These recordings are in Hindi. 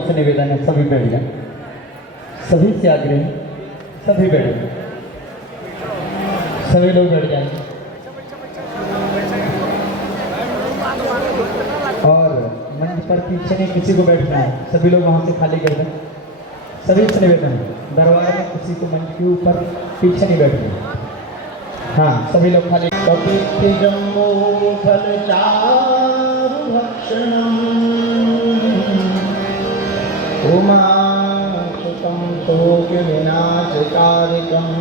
लोगों से निवेदन है सभी बैठ जाएं, सभी से आग्रह है सभी बैठ जाएं, सभी लोग बैठ जाएं। और मंच पर पीछे नहीं किसी को बैठना है, सभी लोग वहाँ से खाली कर दें। सभी से निवेदन है, दरबार में किसी को मंच के ऊपर पीछे नहीं बैठना। हाँ सभी लोग खाली। कपित्थ जम्बो फल चारु भक्षणम् उमासुतं शोक विनाशकारिकम्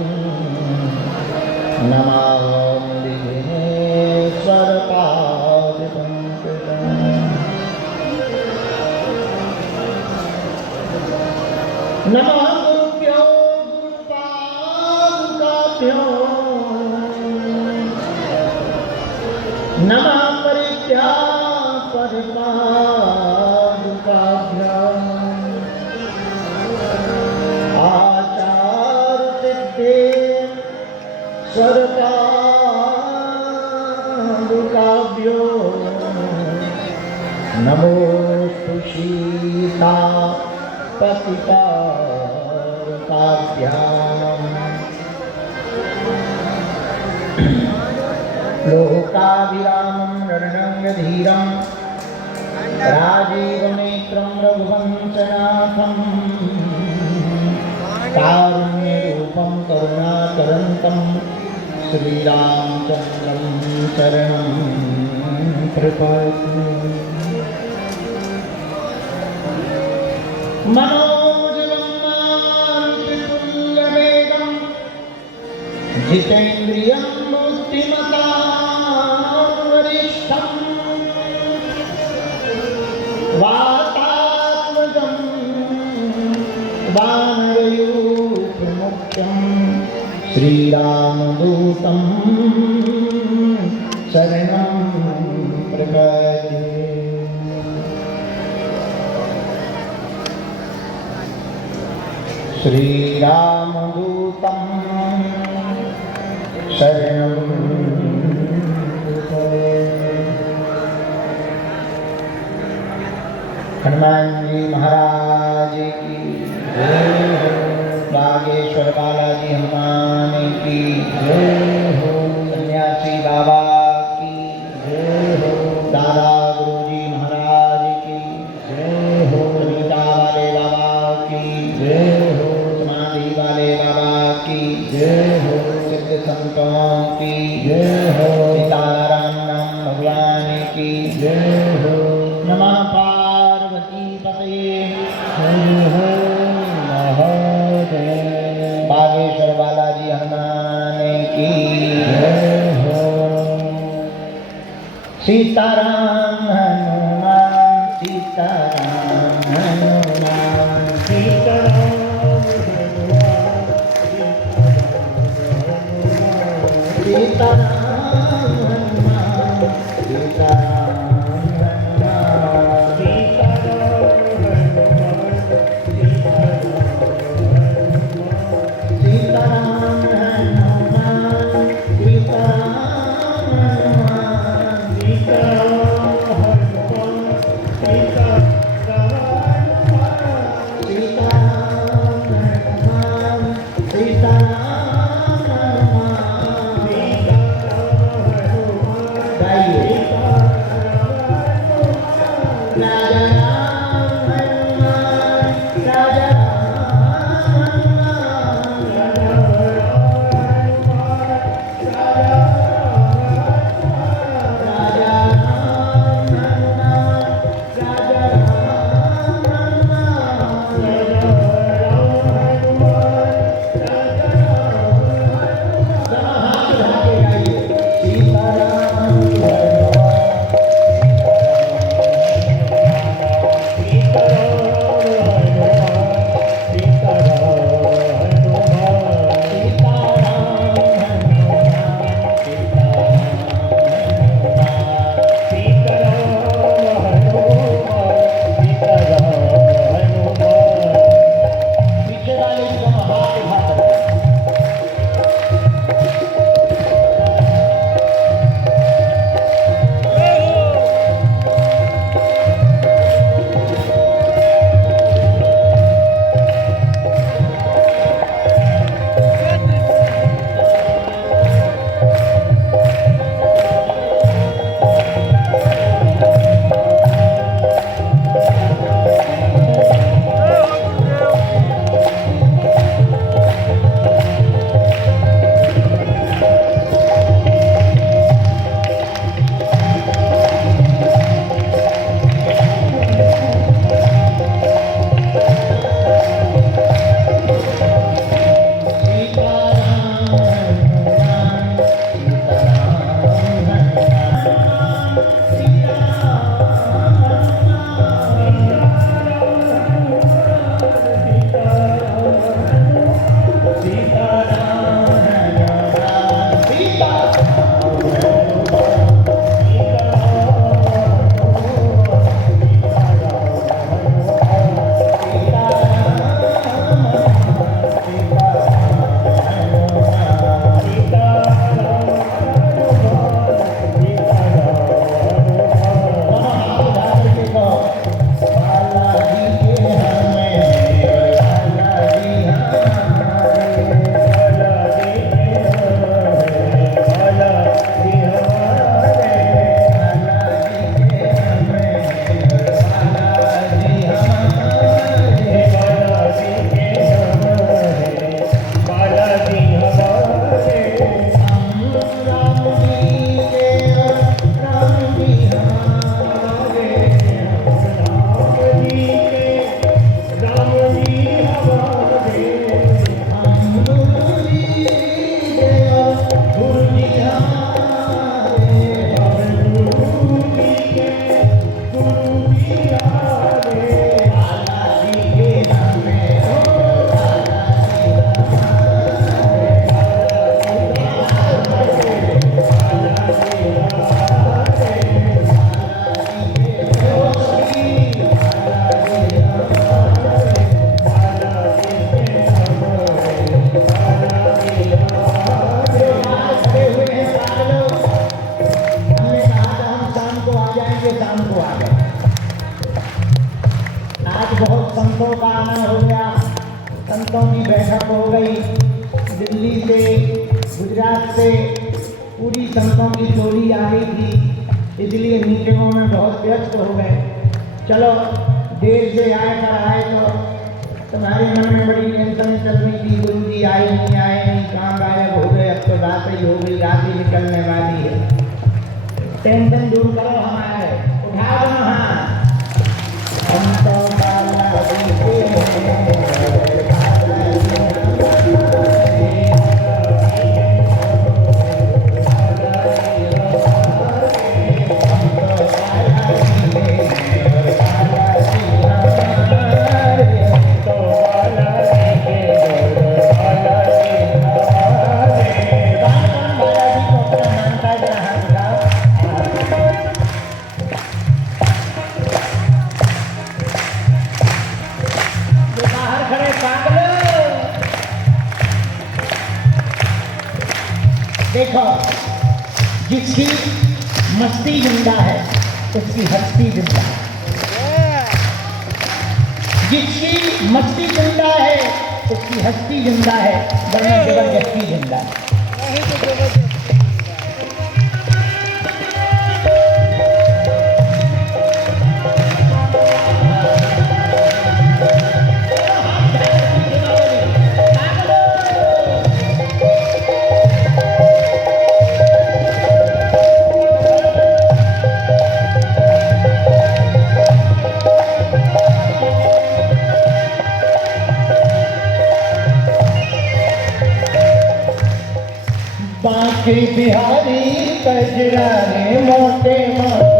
नमामि विघ्नेश्वर पादपङ्कजम्। नमः गुरुभ्यो गुरुपादुकाभ्यो नमः परिपादुकाभ्याम् आचार्यसिद्धेश्वरपादुकाभ्यो नमोस्तु सीता पतिपादुकाभ्याम्। लोकाभिरामं रणरङ्गधीरं राजीवनेत्रं रघुवंशनाथं कारुण्यरूपं करुणाकरन्तं श्रीरामचन्द्रं शरणं प्रपद्ये। मनोजवं मारुतितुल्यवेगं जितेन्द्रियं वातात्मजं वानरयूथमुख्यं श्रीरामदूतं शरणं प्रपद्ये। श्रीरामदूतं शरणं हनुमान जी महाराज की जय हो। बागेश्वर बालाजी हनुमान की जय हो। सन्यासी बाबा की जय हो। दादा गुरुजी महाराज की जय हो। सविता वाले बाबा की जय हो। समाधि वाले बाबा की जय हो। सिद्ध संतों की जय हो। सीताराम नाम भगवान की जय हो। नमः बागेश्वर बालाजी हनुमान की जय हो। सीताराम हनुमान सीताराम हनुमान सीताराम सीताराम हनुमान सीताराम संतों का आना हो गया, संतों की बैठक हो गई। दिल्ली से, गुजरात से पूरी संतों की टोली आ गई थी, इसलिए मीटिंगों में बहुत व्यस्त हो गए। चलो देर से आए तो तुम्हारे मन में बड़ी टेंशन चल रही थी, गुरु जी आए नहीं, कहाँ गायब हो गए। अब तो रात ही हो गई, रात ही निकलने वाली है। टेंशन दूर करो हमारे, उठा दो हाँ। हम तो देखो, जिसकी मस्ती जिंदा है उसकी हस्ती जिंदा है। जिसकी मस्ती जिंदा है उसकी हस्ती जिंदा है, वरना जबरदस्ती जिंदा है। बांके बिहारी कजराने मोटे मोटे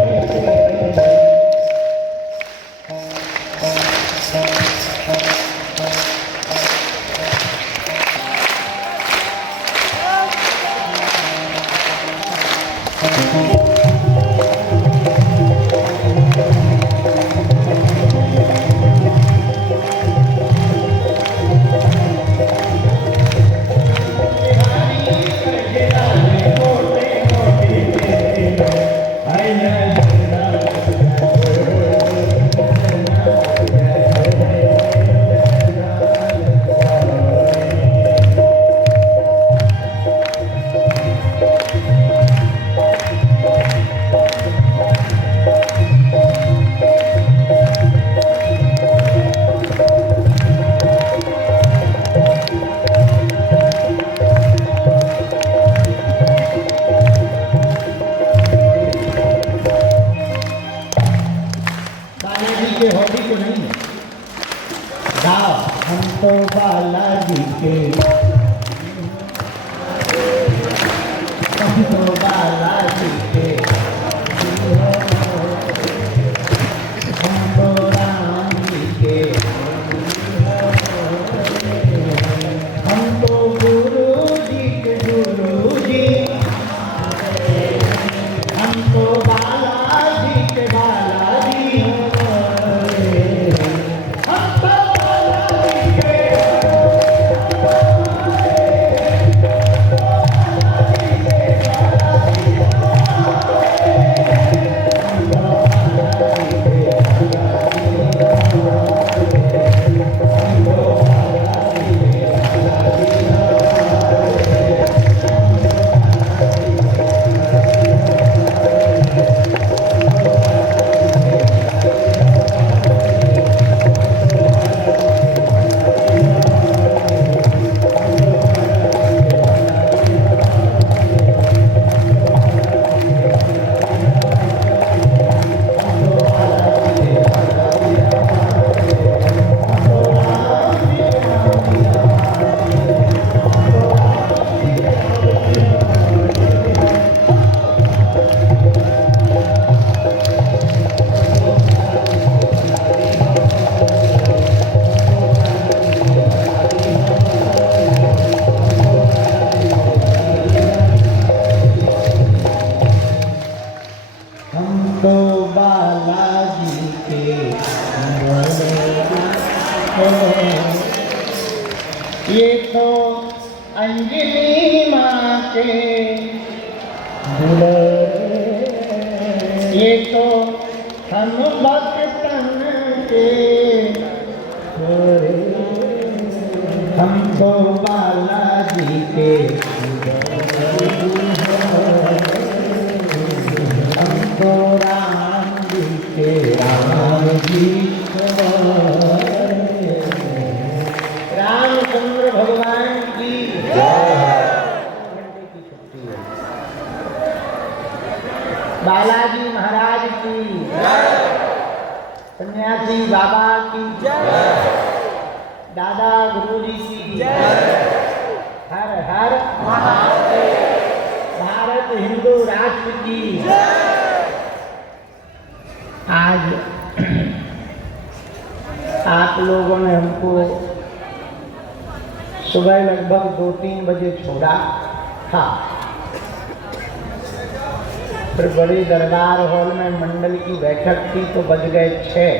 अंजनी माँ के दुलारे, ये तो हम भक्तन के हमको बालाजी के हमको राम जी के राम जी रामचंद्र भगवान की बालाजी महाराज की सन्यासी बाबा की दादा गुरुजी की हर हर भारत हिंदू राष्ट्र की। आज आप लोगों ने हमको सुबह लगभग 2-3 बजे छोड़ा था, फिर बड़ी दरबार हॉल में मंडल की बैठक थी तो बज गए 6।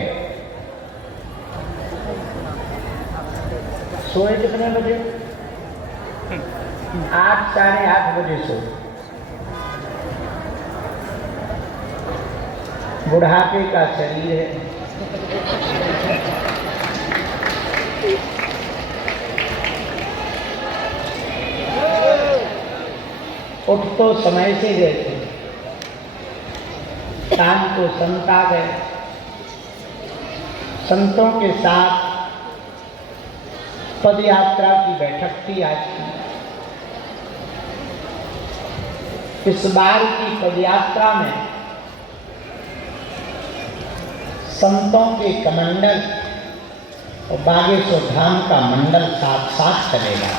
सोए कितने बजे? 8 साढ़े 8 बजे सोए। बुढ़ापे का शरीर है, उठ तो समय से गए थे, शाम को संत आ गए, संतों के साथ पद यात्रा की बैठक थी आज की। इस बार की पद यात्रा में संतों के कमंडल और बागेश्वर धाम का मंडल साथ साथ चलेगा।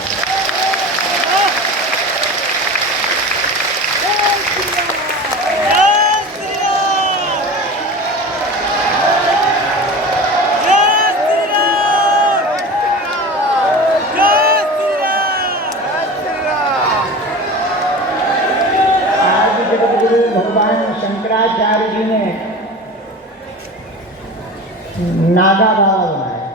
शंकराचार्य जी ने नागा बाबा बनाया।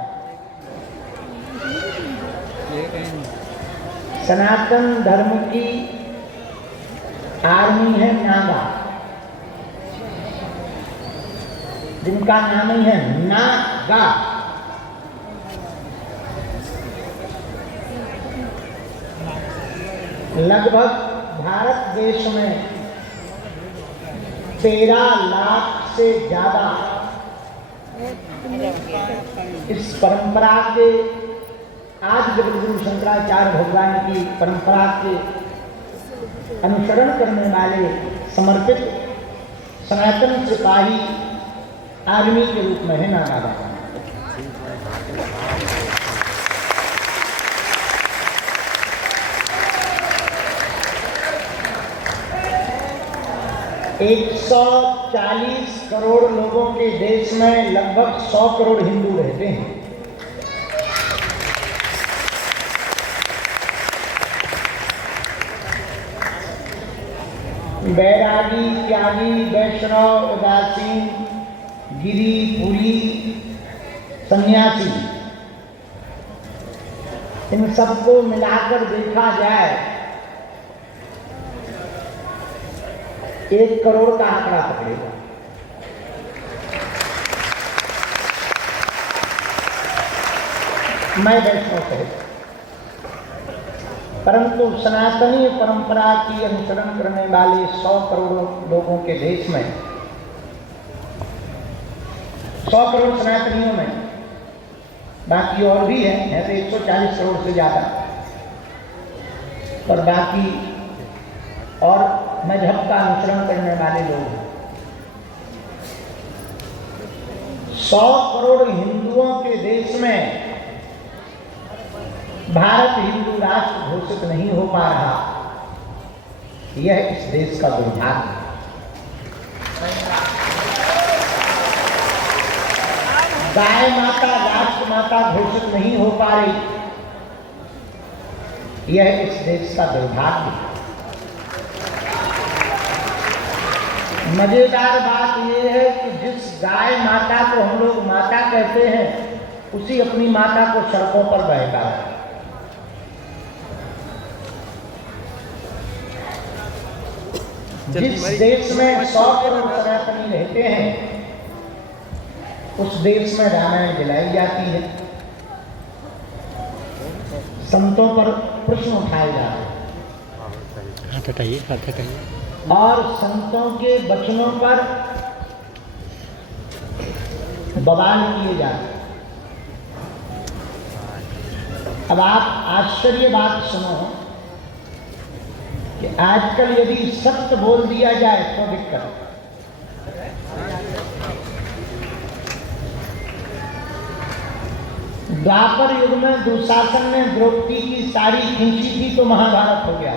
सनातन धर्म की आर्मी है नागा, जिनका नाम ही है नागा। लगभग भारत देश में 13 लाख से ज्यादा इस परंपरा के, आज जगद्गुरु शंकराचार्य भगवान की परंपरा के अनुसरण करने वाले समर्पित सनातन सिपाही आर्मी के रूप में है नागा बाबा। 140 करोड़ लोगों के देश में लगभग 100 करोड़ हिंदू रहते हैं। बैरागी, त्यागी, वैष्णव, उदासीन, गिरी, पुरी, सन्यासी, इन सबको मिलाकर देखा जाए 1 करोड़ का आंकड़ा पकड़ेगा। मैं वैष्णव से, परंतु सनातनी परंपरा की अनुसरण करने वाले 100 करोड़ लोगों के देश में, 100 करोड़ सनातनियों में, बाकी और भी है तो 140 करोड़ से ज्यादा, और बाकी और मजहब का अनुसरण करने वाले लोग हैं। 100 करोड़ हिंदुओं के देश में भारत हिंदू राष्ट्र घोषित नहीं हो पा रहा, यह इस देश का दुर्भाग्य है। गाय माता राष्ट्र माता घोषित नहीं हो पा रही, यह इस देश का दुर्भाग्य है। मजेदार बात यह है कि जिस गाय माता को हम लोग माता कहते हैं, उसी अपनी माता को सड़कों पर बहका है। जिस देश में 100 करोड़ सनातनी रहते हैं उस देश में रामायण जलाई जाती है, संतों पर प्रश्न उठाए जा रहे हैं, हाथ हटाइए, हाथ हटाइए। और संतों के वचनों पर बवाल किए जा रहे हैं। अब आप आश्चर्य बात सुनो कि आजकल यदि सत्य बोल दिया जाए तो दिक्कत। द्वापर युग में दुशासन ने द्रौपदी की साड़ी खींची थी तो महाभारत हो गया।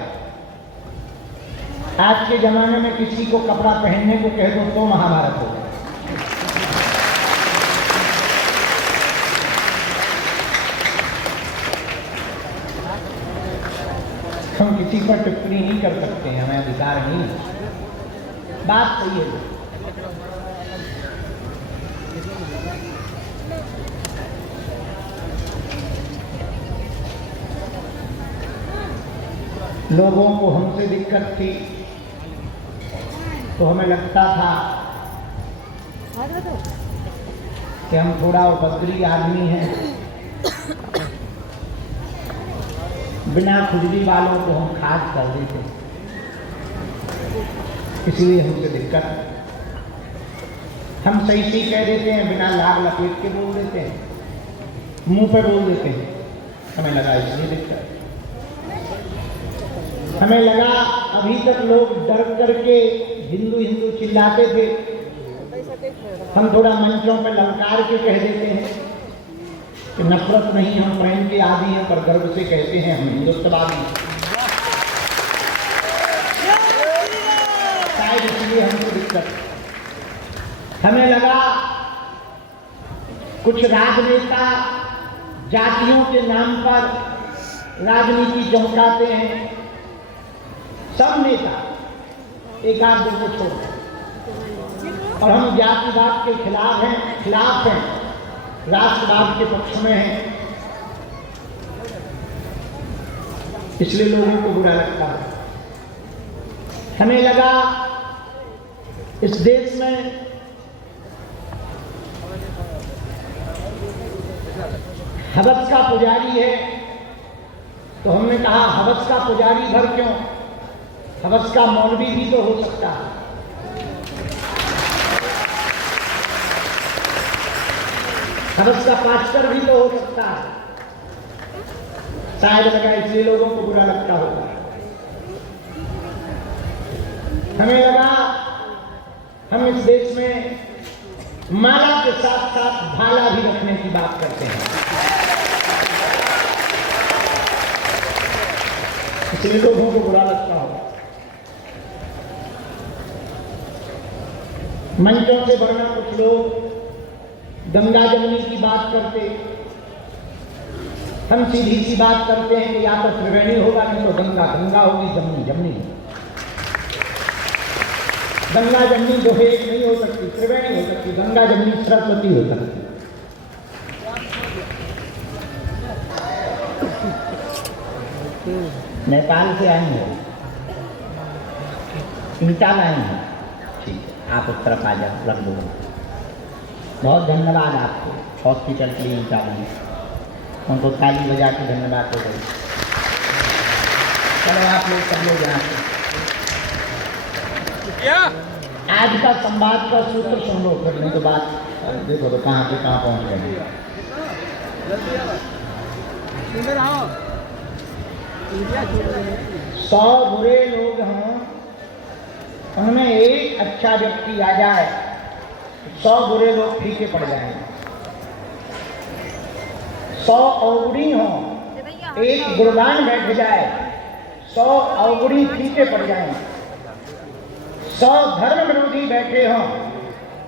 आज के जमाने में किसी को कपड़ा पहनने को कह दो तो महाभारत हो गया। हम किसी पर टिप्पणी नहीं कर सकते हैं, हमें अधिकार नहीं। बात सही है। लोगों को हमसे दिक्कत थी तो हमें लगता था कि हम थोड़ा उपद्रवी आदमी हैं, बिना खुजली वालों को हम खास कर देते, इसलिए हमसे दिक्कत। हम सही सही कह देते हैं, बिना लाग लपेट के बोल देते हैं, मुंह पे बोल देते हैं, हमें लगा इसलिए दिक्कत। हमें लगा अभी तक लोग डर करके हिंदू हिंदू चिल्लाते थे, हम थोड़ा मंचों पर ललकार के कह देते हैं कि नफरत नहीं, हम प्रेम के आदी हैं, पर गर्व से कहते हैं हम हिंदुत्ववादी। शायद इसलिए हमको दिक्कत। हमें लगा कुछ राजनेता जातियों के नाम पर राजनीति चमकाते हैं, सब नेता एक आध दो को छोड़, और हम जातिवाद के खिलाफ हैं, राष्ट्रवाद के पक्ष में हैं, इसलिए लोगों को बुरा लगता है। हमें लगा इस देश में हवस का पुजारी है, तो हमने कहा हवस का पुजारी भर क्यों, हवस का मौलवी भी तो हो सकता है। हवस का पास्टर भी तो हो सकता है। शायद लगा इसलिए लोगों को बुरा लगता होगा। हमें लगा हम इस देश में माला के साथ साथ भाला भी रखने की बात करते हैं, इसलिए लोगों को बुरा लगता होगा। मंचों से वरना कुछ लोग गंगा जमनी की बात करते, हम सीधी सी बात करते हैं कि या तो त्रिवेणी होगा नहीं तो गंगा, गंगा होगी, जमनी जमनी। गंगा जमनी दो एक नहीं हो सकती, त्रिवेणी हो सकती, गंगा जमनी सरस्वती हो सकती। नेपाल से आई है, ईटा लाई है, ठीक है, आप उस तरफ आ जाओ, रख दो। बहुत धन्यवाद आपको, हॉस्पिटल के लिए ईटा लाई, उनको ताली बजा के धन्यवाद हो गई। चलो आप लोग सब लोग यहाँ से आज का संवाद का सूत्र सुन लो, करने के बाद देखो तो कहाँ से कहाँ पहुँच गए। 100 बुरे लोग हों, उनमें एक अच्छा व्यक्ति आ जाए, 100 बुरे लोग फीके पड़ जाएंगे। 100 अवगुणी हों, एक गुणगान बैठ जाए, 100 अवगुणी फीके पड़ जाएंगे। 100 धर्म विरोधी बैठे हों,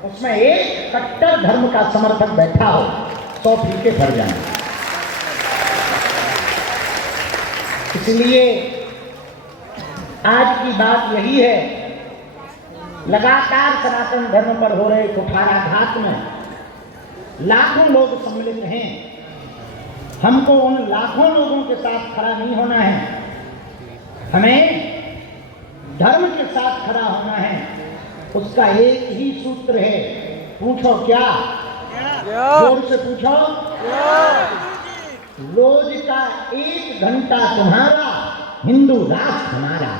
उसमें एक कट्टर धर्म का समर्थक बैठा हो, 100 फीके पड़ जाएंगे। इसलिए आज की बात यही है, लगातार सनातन धर्म पर हो रहे कुठाराघात में लाखों लोग सम्मिलित हैं। हमको उन लाखों लोगों के साथ खड़ा नहीं होना है, हमें धर्म के साथ खड़ा होना है, उसका एक ही सूत्र है। पूछो क्या? जोर से पूछो। रोज का 1 घंटा तुम्हारा, हिंदू राष्ट्र हमारा।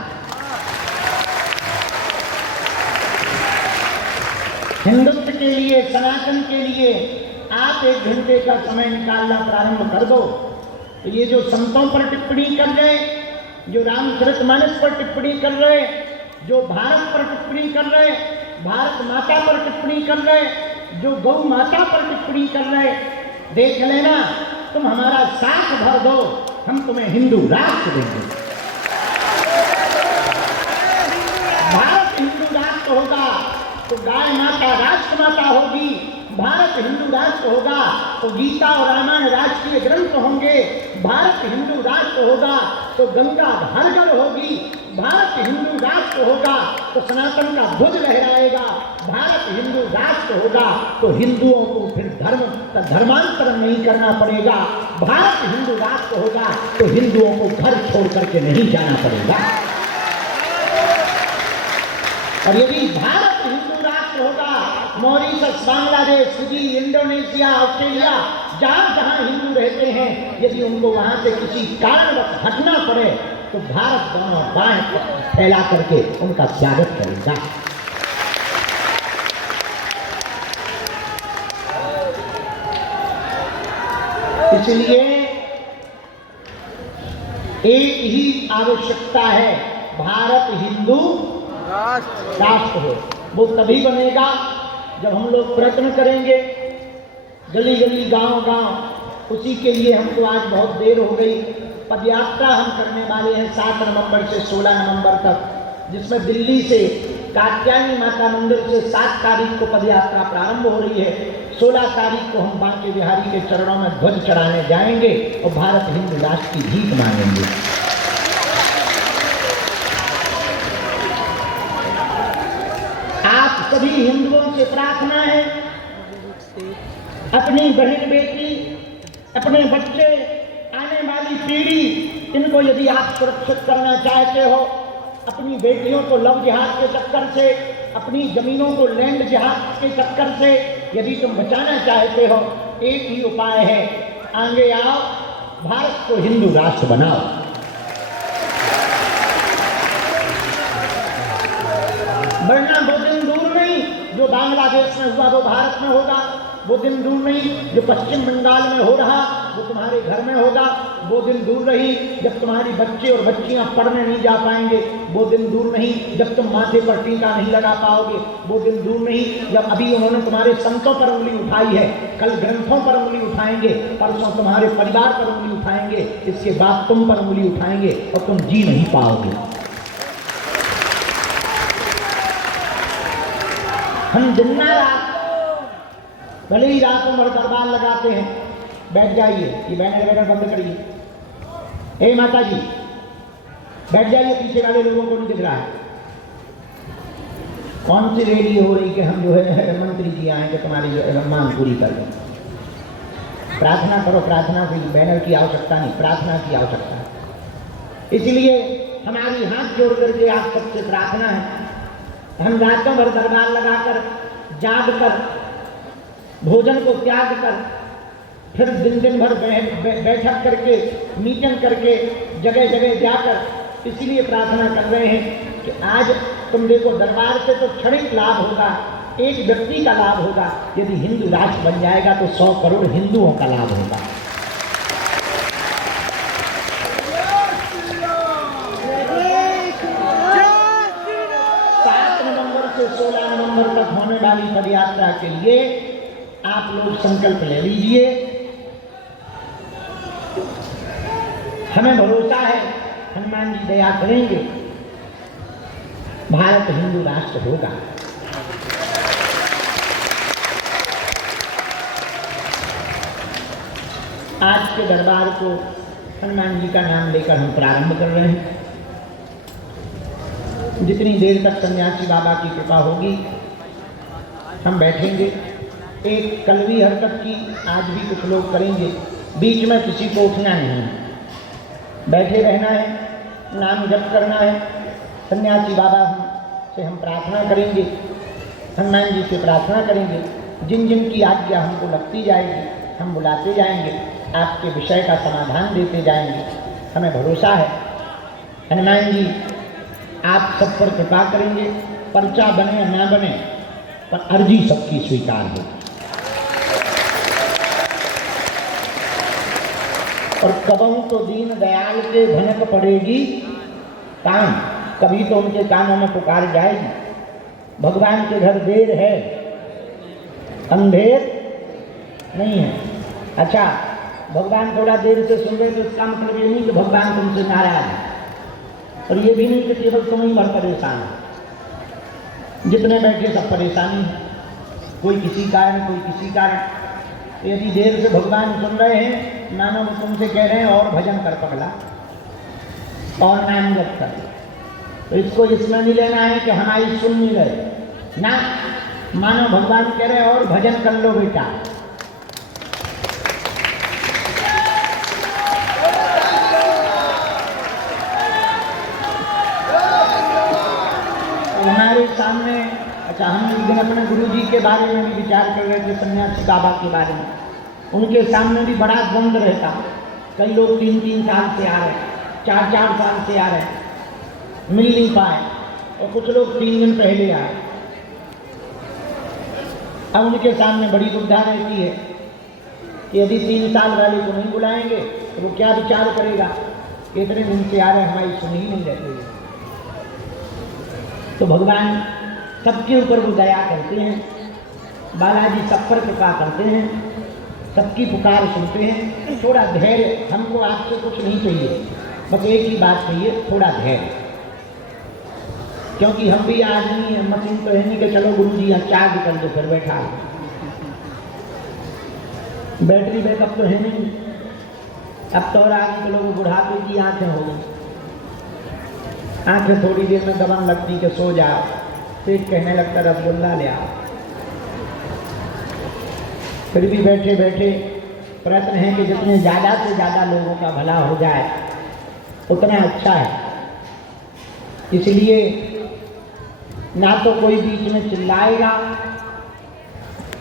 हिंदुत्व के लिए, सनातन के लिए आप 1 घंटे का समय निकालना प्रारंभ कर दो। तो ये जो संतों पर टिप्पणी कर रहे, जो रामचरितमानस पर टिप्पणी कर रहे, जो भारत पर टिप्पणी कर रहे, भारत माता पर टिप्पणी कर रहे, जो गौ माता पर टिप्पणी कर रहे, देख लेना, तुम हमारा साथ भर दो, हम तुम्हें हिंदू राष्ट्र देंगे। भारत हिंदू राष्ट्र होगा तो गाय माता राष्ट्र माता होगी। भारत हिंदू राष्ट्र होगा तो गीता और रामायण राष्ट्रीय ग्रंथ होंगे। भारत हिंदू राष्ट्र होगा तो गंगा हर घर होगी। भारत हिंदू राष्ट्र होगा तो सनातन का ध्वज लहराएगा। भारत हिंदू राष्ट्र होगा तो हिंदुओं को फिर धर्म का धर्मांतरण नहीं करना पड़ेगा। भारत हिंदू राष्ट्र होगा तो हिंदुओं को घर छोड़ करके नहीं जाना पड़ेगा। और यदि भारत हिंदू राष्ट्र होगा, Mauritius, Bangladesh, Fiji, Indonesia, Australia, जहां जहां हिंदू रहते हैं, यदि उनको वहां से किसी कारणवश हटना पड़े तो भारत दोनों बाएं फैला करके उनका स्वागत करेगा। इसलिए एक ही आवश्यकता है, भारत हिंदू राष्ट्र हो। वो तभी बनेगा जब हम लोग प्रयत्न करेंगे, गली गली, गांव गांव। उसी के लिए हमको आज बहुत देर हो गई। पदयात्रा हम करने वाले हैं 7 नवंबर से 16 नवंबर तक, जिसमें दिल्ली से कात्यायनी माता मंदिर से 7 तारीख को पदयात्रा प्रारंभ हो रही है। 16 तारीख को हम बांके बिहारी के चरणों में ध्वज चढ़ाने जाएंगे और भारत हिंदू राष्ट्र की भीख मांगेंगे। आप सभी हिंदुओं से प्रार्थना है, अपनी बहन बेटी, अपने बच्चे, आने वाली पीढ़ी, इनको यदि आप सुरक्षित करना चाहते हो, अपनी बेटियों को लव जिहाद के चक्कर से, अपनी जमीनों को लैंड जिहाद के चक्कर से यदि तुम बचाना चाहते हो, एक ही उपाय है, आगे आओ, भारत को हिंदू राष्ट्र बनाओ। वरना वो दिन दूर नहीं जो बांग्लादेश में हुआ वो भारत में होगा। वो दिन दूर नहीं जो पश्चिम बंगाल में हो रहा वो तुम्हारे घर में होगा। वो दिन दूर नहीं जब तुम्हारी बच्चे और बच्चियां पढ़ने नहीं जा पाएंगे। वो दिन दूर नहीं जब तुम माथे पर टीका नहीं लगा पाओगे। वो दिन दूर नहीं जब अभी उन्होंने तुम्हारे संतों पर उंगली उठाई है, कल ग्रंथों पर उंगली उठाएंगे, परसों तुम्हारे परिवार पर उंगली उठाएंगे, इसके बाद तुम पर उंगली उठाएंगे और तुम जी नहीं पाओगे। हम दिन रात भले ही रातों भर दरबार लगाते हैं, बैठ जाइए, ये बैनर वगैरह बंद करिए। ए माता जी बैठ जाइए, पीछे वाले लोगों को नहीं दिख रहा है। कौन सी रैली हो रही कि हम जो है मंत्री जी आएंगे तुम्हारी मांग पूरी कर दें। प्रार्थना करो, प्रार्थना की बैनर की आवश्यकता नहीं, प्रार्थना की आवश्यकता है। इसलिए हमारी हाथ जोड़ करके आप सबसे प्रार्थना है, हम रातों भर दरबार लगाकर, जाग कर, भोजन को त्याग कर, फिर दिन भर बैठक करके, मीटिंग करके, जगह जगह जाकर इसलिए प्रार्थना कर रहे हैं कि आज तुम देखो दरबार से तो क्षणिक लाभ होगा, एक व्यक्ति का लाभ होगा। यदि हिंदू राष्ट्र बन जाएगा तो 100 करोड़ हिंदुओं का लाभ होगा। 16 नवंबर तक होने वाली पदयात्रा के लिए आप लोग संकल्प ले लीजिए। हमें भरोसा है हनुमान जी दया करेंगे, भारत हिंदू राष्ट्र होगा। आज के दरबार को हनुमान जी का नाम लेकर हम प्रारंभ कर रहे हैं। जितनी देर तक सन्यासी बाबा की कृपा होगी हम बैठेंगे। एक कलवी हरकत की आज भी कुछ लोग करेंगे, बीच में किसी को उठना नहीं, बैठे रहना है, नाम जप करना है, सन्यासी बाबा से हम प्रार्थना करेंगे, हनुमान जी से प्रार्थना करेंगे, जिन जिन की आज्ञा हमको लगती जाएगी हम बुलाते जाएंगे, आपके विषय का समाधान देते जाएंगे। हमें भरोसा है हनुमान जी आप सब पर कृपा करेंगे, पर्चा बने या ना बने पर अर्जी सबकी स्वीकार हो। और कबहू तो दीन दयाल के भनक पड़ेगी कान, कभी तो उनके कानों में पुकार जाएगी, भगवान के घर देर है अंधेर नहीं है। अच्छा, भगवान थोड़ा देर से सुन रहे तो इसका मतलब ये नहीं कि भगवान तुमसे नाराज है, और ये भी नहीं कि केवल तुम ही भर परेशान हो। जितने बैठे सब परेशानी है, कोई किसी कारण कोई किसी कारण। यदि देर से भगवान सुन रहे हैं, मानो वो तुमसे कह रहे हैं और भजन कर पगला और नाम जप कर, तो इसको इसमें नहीं लेना है कि हमारी सुन नहीं रहे ना, मानो भगवान कह रहे और भजन कर लो बेटा। हमारे सामने, अच्छा, हम एक दिन अपने गुरु जी के बारे में भी विचार कर रहे थे, सन्यासी बाबा के बारे में। उनके सामने भी बड़ा द्वंद रहता। कई लोग 3-3 साल से आ रहे हैं, 4-4 साल से आ रहे हैं, मिल नहीं पाए, और कुछ लोग 3 दिन पहले आए। अब उनके सामने बड़ी दुविधा रहती है कि यदि 3 साल वाले को नहीं बुलाएंगे तो वो क्या विचार करेगा, इतने दिन से आ रहे हमारी सुन ही नहीं रहती है। तो भगवान सबके ऊपर वो दया करते हैं, बालाजी सब पर कृपा करते हैं, सबकी पुकार सुनते हैं। थोड़ा धैर्य, हमको आपसे कुछ नहीं चाहिए, बस एक ही बात चाहिए, थोड़ा धैर्य। क्योंकि हम भी आदमी हैं, मशीन तो है नहीं कि चलो गुरु जी यहाँ चार्ज कर दो फिर बैठा, बैटरी बैकअप तो है नहीं। अब तो और आगे के लोग बुढ़ापे की आंखें हो गई, आंखें थोड़ी देर में दबन लगती कि सो जाओ, पेट कहने लगता रसगुल्ला ले आओ। फिर भी बैठे बैठे प्रयत्न है कि जितने ज़्यादा से ज़्यादा लोगों का भला हो जाए उतना अच्छा है। इसलिए ना तो कोई बीच में चिल्लाएगा,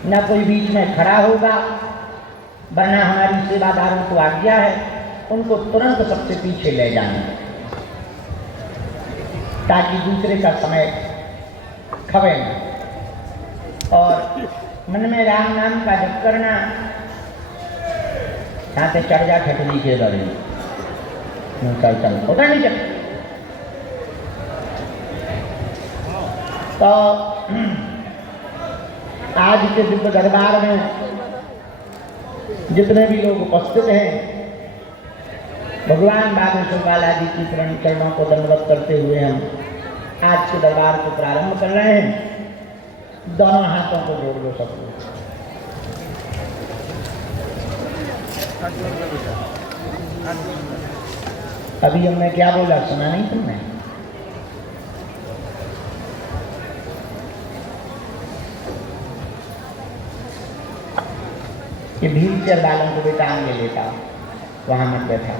ना कोई बीच में खड़ा होगा, वरना हमारी सेवादारों को आज्ञा है उनको तुरंत सबसे पीछे ले जाना, ताकि दूसरे का समय खवे न। और मन में राम नाम का जप करना, यहाँ से चढ़ जा ठटरी के बारे में चल होता नहीं चल। तो आज के दिव्य दरबार में जितने भी लोग उपस्थित हैं, भगवान बागेश्वर बालाजी की चरणों को दंडवत करते हुए हम आज के दरबार को प्रारंभ कर रहे हैं। दोनों हाथों को जोड़ लो सब। अभी हमने क्या बोला सुना नहीं तुमने? ये व्हील चेयर वालों को बेटा आगे लेता, वहां मत बैठा।